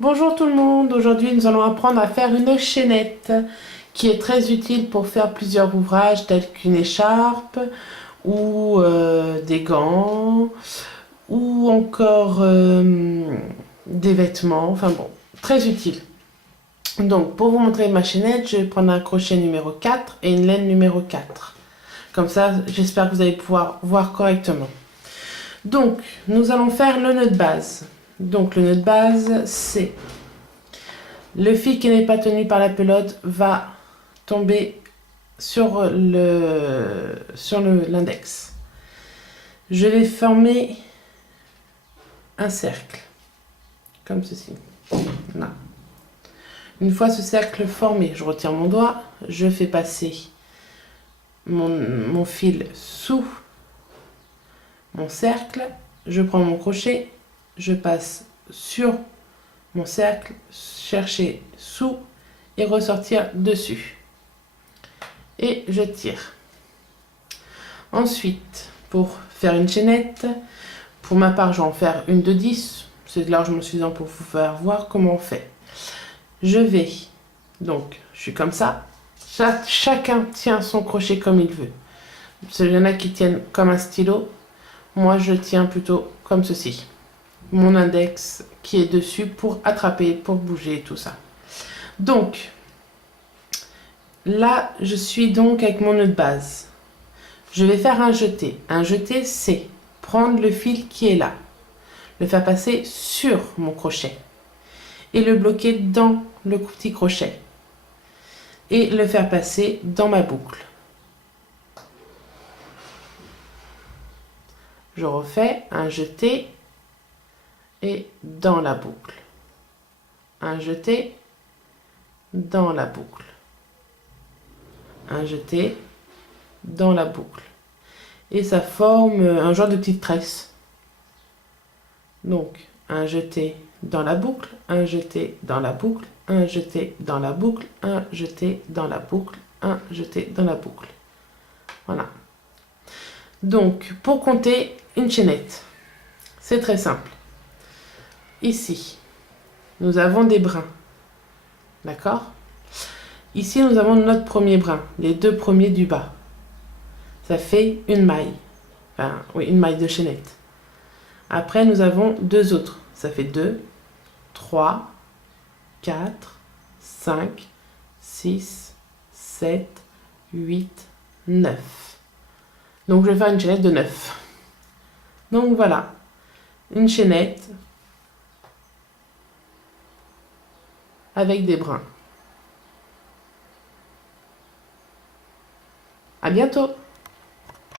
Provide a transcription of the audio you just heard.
Bonjour tout le monde, aujourd'hui nous allons apprendre à faire une chaînette qui est très utile pour faire plusieurs ouvrages tels qu'une écharpe ou des gants ou encore des vêtements, enfin bon, très utile. Donc pour vous montrer ma chaînette, je vais prendre un crochet numéro 4 et une laine numéro 4. Comme ça, j'espère que vous allez pouvoir voir correctement. Donc, nous allons faire le nœud de base. Donc le nœud de base, c'est le fil qui n'est pas tenu par la pelote va tomber sur l'index. Je vais former un cercle, comme ceci. Là. Une fois ce cercle formé, je retire mon doigt, je fais passer mon fil sous mon cercle, je prends mon crochet, je passe sur mon cercle, chercher sous et ressortir dessus. Et je tire. Ensuite, pour faire une chaînette, pour ma part, je vais en faire une de 10. C'est largement suffisant pour vous faire voir comment on fait. Je vais, donc, je suis comme ça. Chacun tient son crochet comme il veut. Il y en a qui tiennent comme un stylo. Moi, je tiens plutôt comme ceci. Mon index qui est dessus pour attraper, pour bouger, tout ça. Donc, là, je suis donc avec mon nœud de base. Je vais faire un jeté. Un jeté, c'est prendre le fil qui est là, le faire passer sur mon crochet et le bloquer dans le petit crochet et le faire passer dans ma boucle. Je refais un jeté et dans la boucle. Un jeté dans la boucle. Un jeté dans la boucle. Et ça forme un genre de petite tresse. Donc, un jeté dans la boucle, un jeté dans la boucle, un jeté dans la boucle, un jeté dans la boucle, un jeté dans la boucle. Voilà. Donc, pour compter une chaînette, c'est très simple. Ici, nous avons des brins. D'accord? Ici, nous avons notre premier brin, les deux premiers du bas. Ça fait une maille. Enfin, oui, une maille de chaînette. Après, nous avons deux autres. Ça fait 2, 3, 4, 5, 6, 7, 8, 9. Donc, je vais faire une chaînette de 9. Donc, voilà. Une chaînette avec des brins. À bientôt!